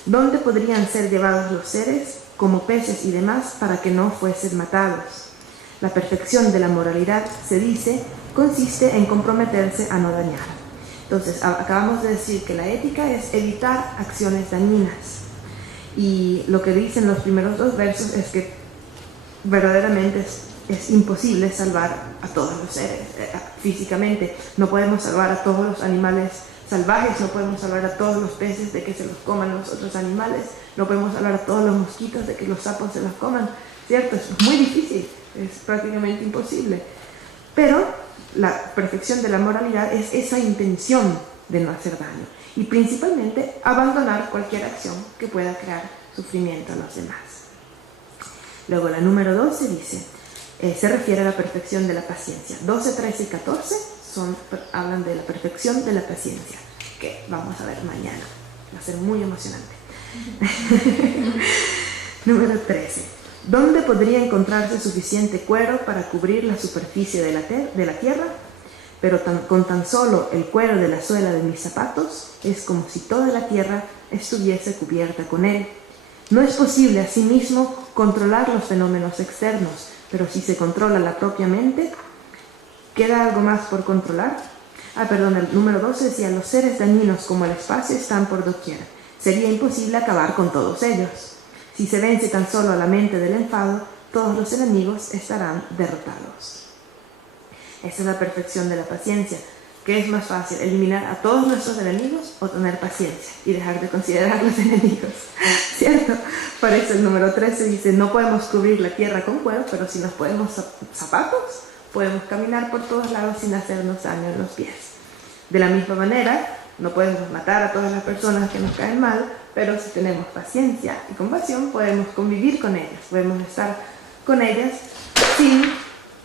donde podrían ser llevados los seres como peces y demás para que no fuesen matados. La perfección de la moralidad, se dice, consiste en comprometerse a no dañar. Entonces, acabamos de decir que la ética es evitar acciones dañinas. Y lo que dicen los primeros 2 versos es que verdaderamente es imposible salvar a todos los seres físicamente. No podemos salvar a todos los animales salvajes, no podemos salvar a todos los peces de que se los coman los otros animales, no podemos salvar a todos los mosquitos de que los sapos se los coman, ¿cierto? Es muy difícil, es prácticamente imposible. Pero la perfección de la moralidad es esa intención de no hacer daño y principalmente abandonar cualquier acción que pueda crear sufrimiento a los demás. Luego la número 12 dice, se refiere a la perfección de la paciencia. 12, 13 y 14 hablan de la perfección de la paciencia, que vamos a ver mañana, va a ser muy emocionante. Número 13. ¿Dónde podría encontrarse suficiente cuero para cubrir la superficie de la tierra? Pero con tan solo el cuero de la suela de mis zapatos, es como si toda la tierra estuviese cubierta con él. No es posible, asimismo, controlar los fenómenos externos, pero si se controla la propia mente, ¿queda algo más por controlar? El número 12 decía, los seres dañinos como el espacio están por doquier. Sería imposible acabar con todos ellos. Si se vence tan solo a la mente del enfado, todos los enemigos estarán derrotados. Esa es la perfección de la paciencia. ¿Qué es más fácil, eliminar a todos nuestros enemigos o tener paciencia y dejar de considerarlos enemigos? ¿Cierto? Por eso el número 13 dice, no podemos cubrir la tierra con cuero, pero si nos ponemos zapatos, podemos caminar por todos lados sin hacernos daño en los pies. De la misma manera, no podemos matar a todas las personas que nos caen mal, pero si tenemos paciencia y compasión, podemos convivir con ellas, podemos estar con ellas sin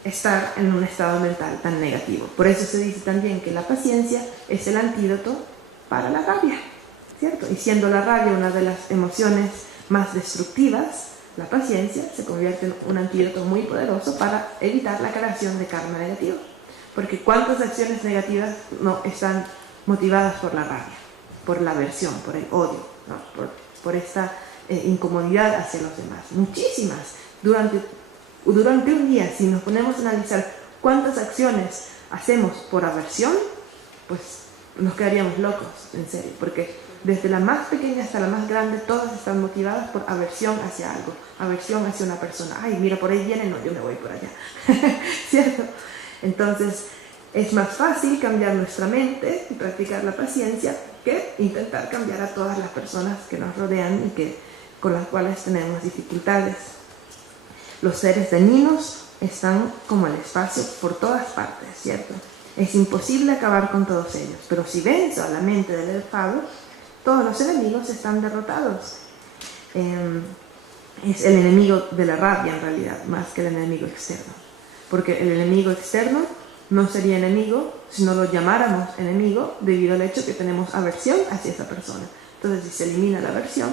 estar en un estado mental tan negativo. Por eso se dice también que la paciencia es el antídoto para la rabia, ¿cierto? Y siendo la rabia una de las emociones más destructivas, la paciencia se convierte en un antídoto muy poderoso para evitar la creación de karma negativo. Porque ¿cuántas acciones negativas no están motivadas por la rabia, por la aversión, por el odio, ¿no? por esta incomodidad hacia los demás? Muchísimas. Durante un día, si nos ponemos a analizar cuántas acciones hacemos por aversión, pues nos quedaríamos locos, en serio, porque desde la más pequeña hasta la más grande, todas están motivadas por aversión hacia algo, aversión hacia una persona. Ay, mira, por ahí viene, no, yo me voy por allá. ¿Cierto? Entonces, es más fácil cambiar nuestra mente y practicar la paciencia que intentar cambiar a todas las personas que nos rodean y con las cuales tenemos dificultades. Los seres dañinos están como el espacio por todas partes, ¿cierto? Es imposible acabar con todos ellos, pero si venzo a la mente del enfado, todos los enemigos están derrotados. Es el enemigo de la rabia en realidad, más que el enemigo externo. Porque el enemigo externo no sería enemigo si no lo llamáramos enemigo debido al hecho que tenemos aversión hacia esa persona. Entonces, si se elimina la aversión,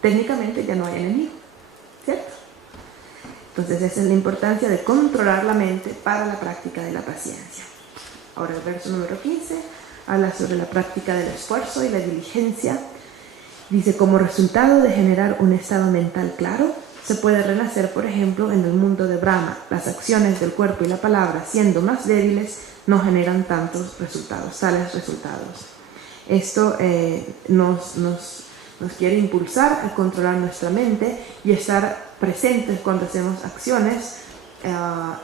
técnicamente ya no hay enemigo, ¿cierto? Entonces, esa es la importancia de controlar la mente para la práctica de la paciencia. Ahora, el verso número 15 habla sobre la práctica del esfuerzo y la diligencia. Dice, como resultado de generar un estado mental claro, se puede renacer, por ejemplo, en el mundo de Brahma. Las acciones del cuerpo y la palabra, siendo más débiles, no generan tales resultados. Esto nos quiere impulsar a controlar nuestra mente y estar presentes cuando hacemos acciones.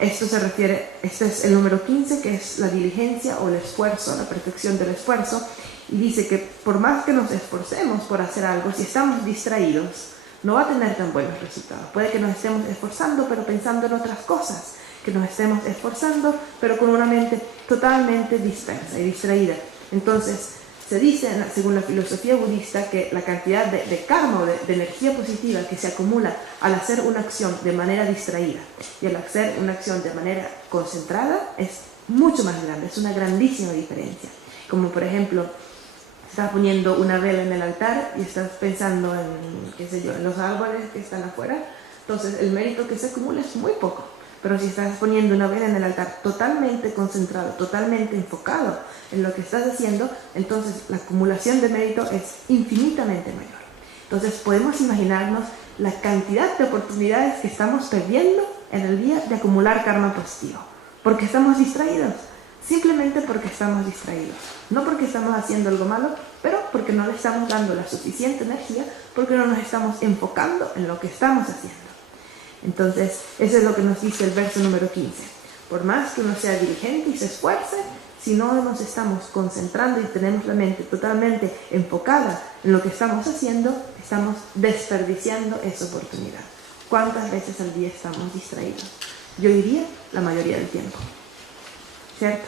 Este es el número 15, que es la diligencia o el esfuerzo, la perfección del esfuerzo. Y dice que por más que nos esforcemos por hacer algo, si estamos distraídos, no va a tener tan buenos resultados. Puede que nos estemos esforzando, pero pensando en otras cosas. Que nos estemos esforzando, pero con una mente totalmente dispersa y distraída. Entonces, se dice, según la filosofía budista, que la cantidad de karma o de energía positiva que se acumula al hacer una acción de manera distraída y al hacer una acción de manera concentrada es mucho más grande, es una grandísima diferencia. Como por ejemplo, estás poniendo una vela en el altar y estás pensando en los árboles que están afuera, entonces el mérito que se acumula es muy poco. Pero si estás poniendo una vela en el altar totalmente concentrado, totalmente enfocado en lo que estás haciendo, entonces la acumulación de mérito es infinitamente mayor. Entonces podemos imaginarnos la cantidad de oportunidades que estamos perdiendo en el día de acumular karma positivo. Porque estamos distraídos. Simplemente porque estamos distraídos. No porque estamos haciendo algo malo, pero porque no le estamos dando la suficiente energía, porque no nos estamos enfocando en lo que estamos haciendo. Entonces, eso es lo que nos dice el verso número 15. Por más que uno sea diligente y se esfuerce, si no nos estamos concentrando y tenemos la mente totalmente enfocada en lo que estamos haciendo, estamos desperdiciando esa oportunidad. ¿Cuántas veces al día estamos distraídos? Yo diría la mayoría del tiempo. ¿Cierto?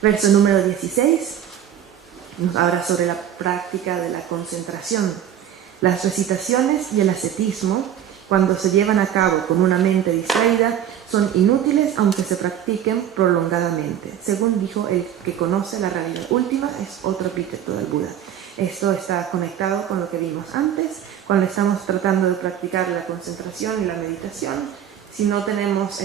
Verso número 16 nos habla sobre la práctica de la concentración. Las recitaciones y el ascetismo, cuando se llevan a cabo con una mente distraída, son inútiles aunque se practiquen prolongadamente. Según dijo el que conoce la realidad última, es otro epíteto del Buda. Esto está conectado con lo que vimos antes, cuando estamos tratando de practicar la concentración y la meditación. Si no tenemos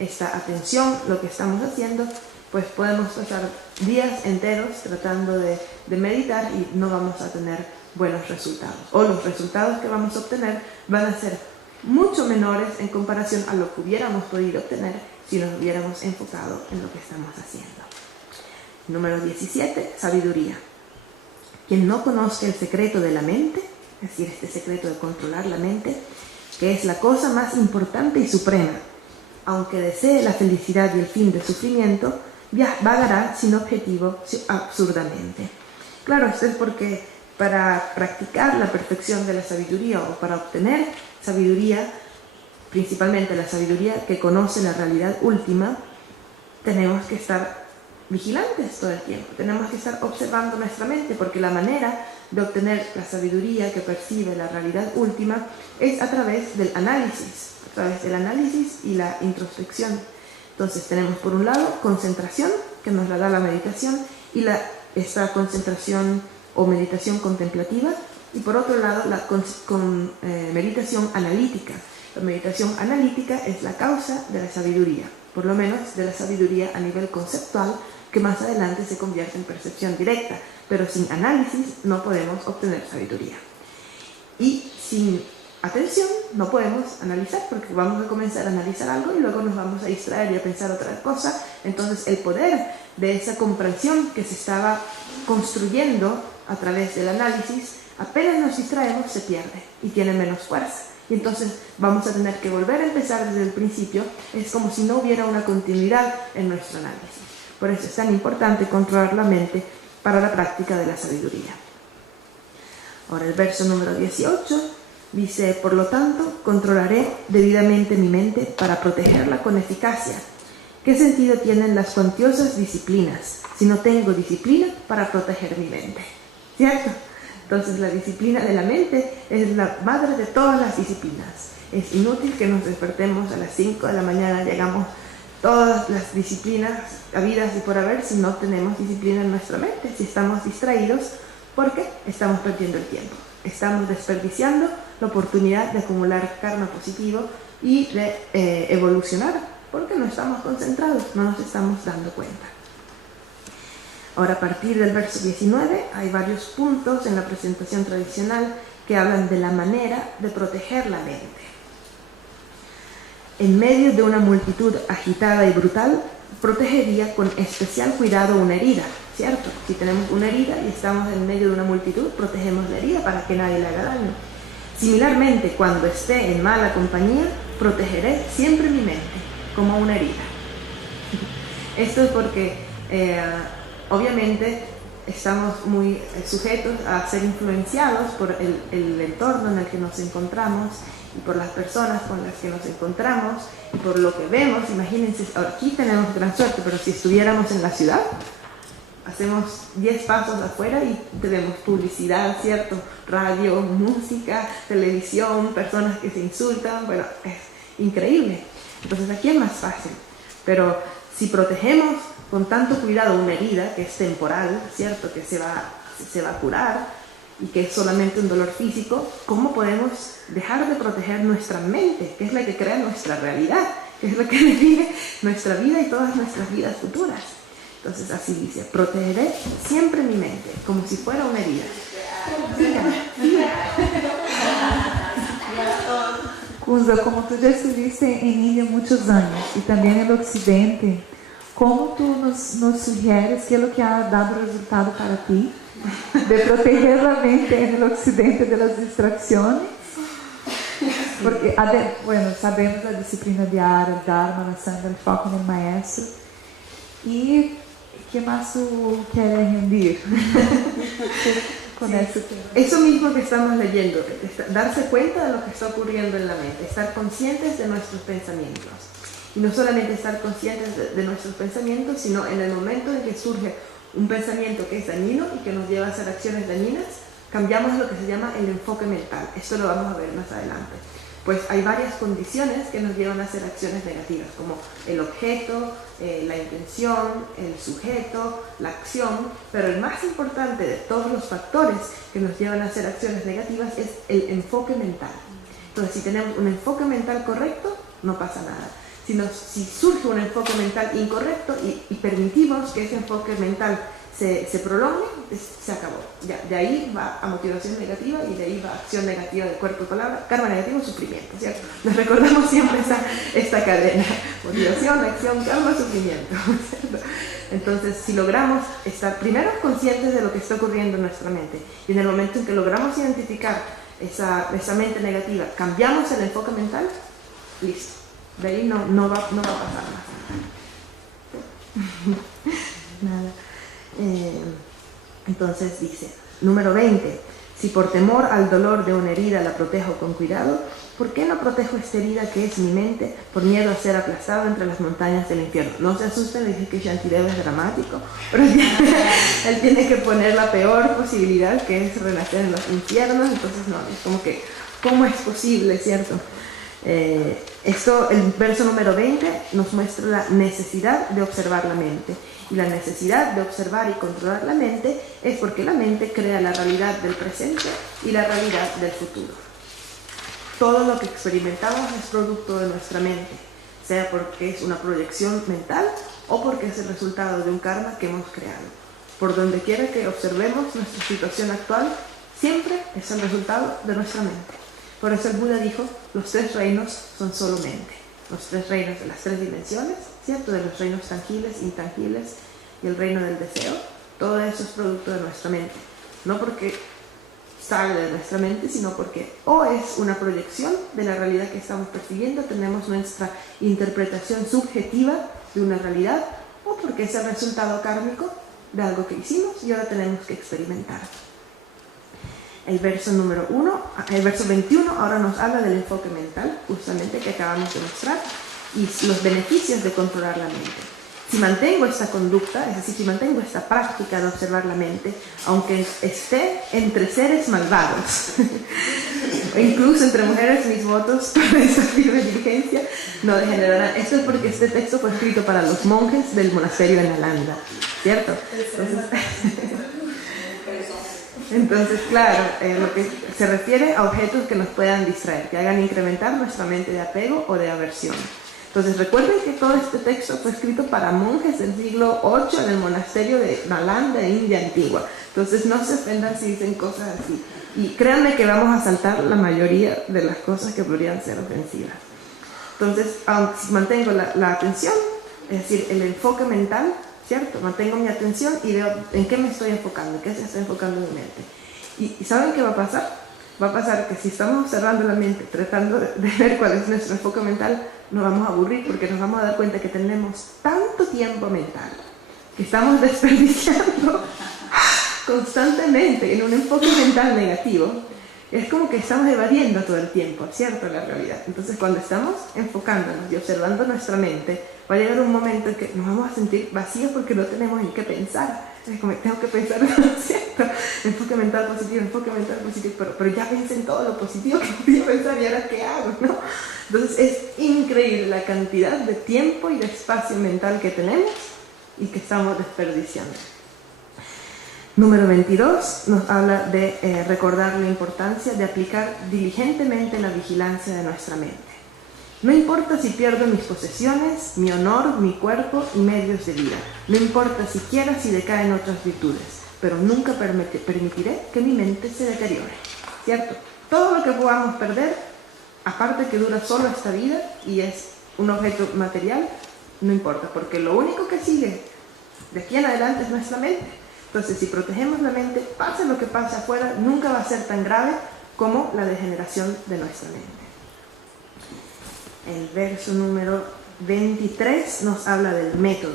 esta atención, lo que estamos haciendo, pues podemos pasar días enteros tratando de meditar y no vamos a tener buenos resultados. O los resultados que vamos a obtener van a ser mucho menores en comparación a lo que hubiéramos podido obtener si nos hubiéramos enfocado en lo que estamos haciendo. Número 17, sabiduría. Quien no conozca el secreto de la mente es decir, este secreto de controlar la mente, que es la cosa más importante y suprema. Aunque desee la felicidad y el fin del sufrimiento, vagará sin objetivo absurdamente. Claro, esto es porque para practicar la perfección de la sabiduría o para obtener sabiduría, principalmente la sabiduría que conoce la realidad última, tenemos que estar vigilantes todo el tiempo, tenemos que estar observando nuestra mente, porque la manera de obtener la sabiduría que percibe la realidad última es a través del análisis y la introspección. Entonces tenemos por un lado concentración, que nos la da la meditación, y esta concentración o meditación contemplativa, y por otro lado la meditación analítica. La meditación analítica es la causa de la sabiduría, por lo menos de la sabiduría a nivel conceptual, que más adelante se convierte en percepción directa, pero sin análisis no podemos obtener sabiduría. Y sin atención no podemos analizar, porque vamos a comenzar a analizar algo y luego nos vamos a distraer y a pensar otra cosa. Entonces el poder de esa comprensión que se estaba construyendo a través del análisis, apenas nos distraemos, se pierde y tiene menos fuerza. Y entonces vamos a tener que volver a empezar desde el principio. Es como si no hubiera una continuidad en nuestro análisis. Por eso es tan importante controlar la mente para la práctica de la sabiduría. Ahora el verso número 18 dice: por lo tanto, controlaré debidamente mi mente para protegerla con eficacia. ¿Qué sentido tienen las cuantiosas disciplinas si no tengo disciplina para proteger mi mente? ¿Cierto? Entonces la disciplina de la mente es la madre de todas las disciplinas. Es inútil que nos despertemos a las 5 de la mañana, llegamos todas las disciplinas habidas y por haber si no tenemos disciplina en nuestra mente, si estamos distraídos, porque estamos perdiendo el tiempo. Estamos desperdiciando la oportunidad de acumular karma positivo y de evolucionar, porque no estamos concentrados, no nos estamos dando cuenta. Ahora, a partir del verso 19, hay varios puntos en la presentación tradicional que hablan de la manera de proteger la mente. En medio de una multitud agitada y brutal, protegería con especial cuidado una herida, ¿cierto? Si tenemos una herida y estamos en medio de una multitud, protegemos la herida para que nadie le haga daño. Similarmente, cuando esté en mala compañía, protegeré siempre mi mente, como una herida. Esto es porque obviamente estamos muy sujetos a ser influenciados por el entorno en el que nos encontramos y por las personas con las que nos encontramos y por lo que vemos. Imagínense, aquí tenemos gran suerte, pero si estuviéramos en la ciudad, hacemos 10 pasos afuera y tenemos publicidad, ¿cierto? Radio, música, televisión, personas que se insultan, bueno, es increíble. Entonces aquí es más fácil, pero si protegemos con tanto cuidado una herida que es temporal, ¿cierto? Que se va a curar y que es solamente un dolor físico, ¿cómo podemos dejar de proteger nuestra mente, que es la que crea nuestra realidad, que es la que define nuestra vida y todas nuestras vidas futuras? Entonces así dice: protegeré siempre mi mente, como si fuera una herida. Kunza, como tú ya estuviste en India muchos años y también en el occidente, ¿cómo tú nos sugieres qué es lo que ha dado resultado para ti de proteger la mente en el occidente de las distracciones? Porque, bueno, sabemos la disciplina diaria, el Dharma, la sangha, el foco en el maestro. ¿Y qué más tú quieres añadir con eso? Eso mismo que estamos leyendo, darse cuenta de lo que está ocurriendo en la mente, estar conscientes de nuestros pensamientos. Y no solamente estar conscientes de nuestros pensamientos, sino en el momento en que surge un pensamiento que es dañino y que nos lleva a hacer acciones dañinas, cambiamos lo que se llama el enfoque mental. Esto lo vamos a ver más adelante. Pues hay varias condiciones que nos llevan a hacer acciones negativas, como el objeto, la intención, el sujeto, la acción, pero el más importante de todos los factores que nos llevan a hacer acciones negativas es el enfoque mental. Entonces, si tenemos un enfoque mental correcto, no pasa nada. Si surge un enfoque mental incorrecto y permitimos que ese enfoque mental se prolongue, se acabó. Ya, de ahí va a motivación negativa y de ahí va a acción negativa de cuerpo y palabra, karma negativo, sufrimiento, ¿cierto? Nos recordamos siempre esta cadena: motivación, acción, karma, sufrimiento, ¿cierto? Entonces, si logramos estar primero conscientes de lo que está ocurriendo en nuestra mente, y en el momento en que logramos identificar esa mente negativa, cambiamos el enfoque mental, listo. De ahí no va a pasar más. Nada. Entonces dice, número 20, si por temor al dolor de una herida la protejo con cuidado, ¿por qué no protejo esta herida que es mi mente por miedo a ser aplastado entre las montañas del infierno? No se asusten, dije que Shantideva es dramático, pero él tiene que poner la peor posibilidad, que es renacer en los infiernos. Entonces no, es como que, ¿cómo es posible, cierto? El verso número 20 nos muestra la necesidad de observar la mente. Y la necesidad de observar y controlar la mente es porque la mente crea la realidad del presente y la realidad del futuro. Todo lo que experimentamos es producto de nuestra mente, sea porque es una proyección mental o porque es el resultado de un karma que hemos creado. Por donde quiera que observemos nuestra situación actual, siempre es el resultado de nuestra mente. Por eso el Buda dijo, los 3 reinos son solo mente. Los 3 reinos de las 3 dimensiones, ¿cierto? De los reinos tangibles, intangibles y el reino del deseo. Todo eso es producto de nuestra mente. No porque sale de nuestra mente, sino porque o es una proyección de la realidad que estamos percibiendo, tenemos nuestra interpretación subjetiva de una realidad, o porque es el resultado kármico de algo que hicimos y ahora tenemos que experimentar. El verso 21 ahora nos habla del enfoque mental, justamente que acabamos de mostrar, y los beneficios de controlar la mente. Si mantengo esta conducta, es decir, si mantengo esta práctica de observar la mente, aunque esté entre seres malvados, incluso entre mujeres, mis votos por esta firme diligencia no degenerarán. Esto es porque este texto fue escrito para los monjes del monasterio de Nalanda, ¿cierto? Entonces, claro, lo que se refiere a objetos que nos puedan distraer, que hagan incrementar nuestra mente de apego o de aversión. Entonces, recuerden que todo este texto fue escrito para monjes del siglo VIII en el monasterio de Nalanda, de India antigua. Entonces, no se ofendan si dicen cosas así. Y créanme que vamos a saltar la mayoría de las cosas que podrían ser ofensivas. Entonces, si mantengo la atención, es decir, el enfoque mental, ¿cierto? Mantengo mi atención y veo en qué me estoy enfocando, en qué se está enfocando mi mente. ¿Y saben qué va a pasar? Va a pasar que si estamos observando la mente, tratando de ver cuál es nuestro enfoque mental, nos vamos a aburrir porque nos vamos a dar cuenta que tenemos tanto tiempo mental que estamos desperdiciando constantemente en un enfoque mental negativo. Es como que estamos evadiendo todo el tiempo, ¿cierto? La realidad. Entonces, cuando estamos enfocándonos y observando nuestra mente, va a llegar un momento en que nos vamos a sentir vacíos porque no tenemos en qué pensar. Es como, tengo que pensar, ¿cierto? Enfoque mental positivo, pero ya pensé en todo lo positivo que podía pensar y ahora ¿qué hago? ¿No? Entonces, es increíble la cantidad de tiempo y de espacio mental que tenemos y que estamos desperdiciando. Número 22 nos habla de recordar la importancia de aplicar diligentemente la vigilancia de nuestra mente. No importa si pierdo mis posesiones, mi honor, mi cuerpo y medios de vida. No importa siquiera si decaen otras virtudes, pero nunca permitiré que mi mente se deteriore. ¿Cierto? Todo lo que podamos perder, aparte que dura solo esta vida y es un objeto material, no importa, porque lo único que sigue de aquí en adelante es nuestra mente. Entonces, si protegemos la mente, pase lo que pase afuera, nunca va a ser tan grave como la degeneración de nuestra mente. El verso número 23 nos habla del método.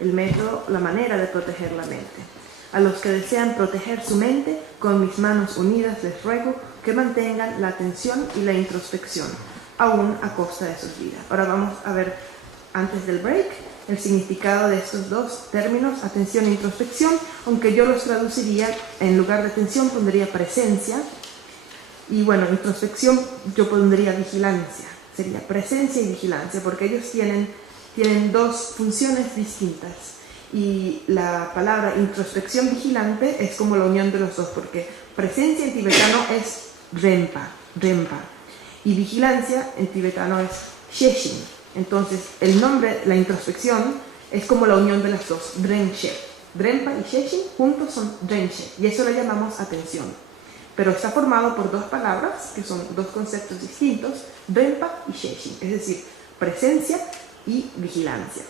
El método, la manera de proteger la mente. A los que desean proteger su mente, con mis manos unidas les ruego que mantengan la atención y la introspección, aún a costa de sus vidas. Ahora vamos a ver, antes del break, el significado de estos dos términos, atención e introspección, aunque yo los traduciría, en lugar de atención pondría presencia, y bueno, introspección yo pondría vigilancia, sería presencia y vigilancia, porque ellos tienen dos funciones distintas, y la palabra introspección vigilante es como la unión de los dos, porque presencia en tibetano es rempa, y vigilancia en tibetano es sheshin. Entonces, el nombre, la introspección, es como la unión de las dos, Drenche. Drenpa y Sheshin juntos son Drenche, y eso le llamamos atención. Pero está formado por dos palabras, que son dos conceptos distintos, Drenpa y Sheshin, es decir, presencia y vigilancia.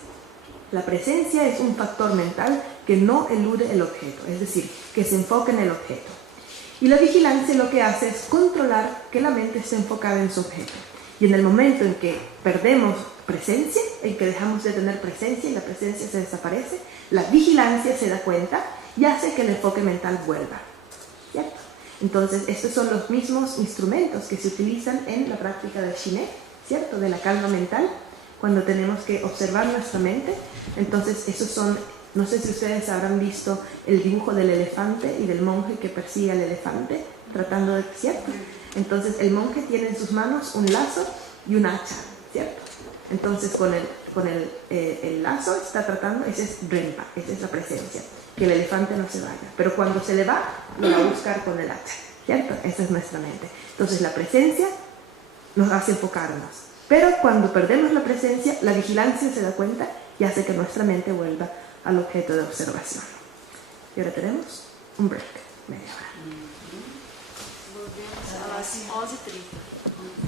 La presencia es un factor mental que no elude el objeto, es decir, que se enfoca en el objeto. Y la vigilancia lo que hace es controlar que la mente esté enfocada en su objeto. Y en el momento en que perdemos presencia, en que dejamos de tener presencia y la presencia se desaparece, la vigilancia se da cuenta y hace que el enfoque mental vuelva. ¿Cierto? Entonces, estos son los mismos instrumentos que se utilizan en la práctica del Shiné, ¿cierto? De la calma mental, cuando tenemos que observar nuestra mente. Entonces, esos son, no sé si ustedes habrán visto el dibujo del elefante y del monje que persigue al elefante, tratando de, ¿cierto? Entonces, el monje tiene en sus manos un lazo y un hacha, ¿cierto? Entonces, con el lazo está tratando, ese es Renpa, esa es la presencia, que el elefante no se vaya. Pero cuando se le va, lo va a buscar con el hacha, ¿cierto? Esa es nuestra mente. Entonces, la presencia nos hace enfocarnos. Pero cuando perdemos la presencia, la vigilancia se da cuenta y hace que nuestra mente vuelva al objeto de observación. Y ahora tenemos un break, media hora. Volvemos a las 11:30.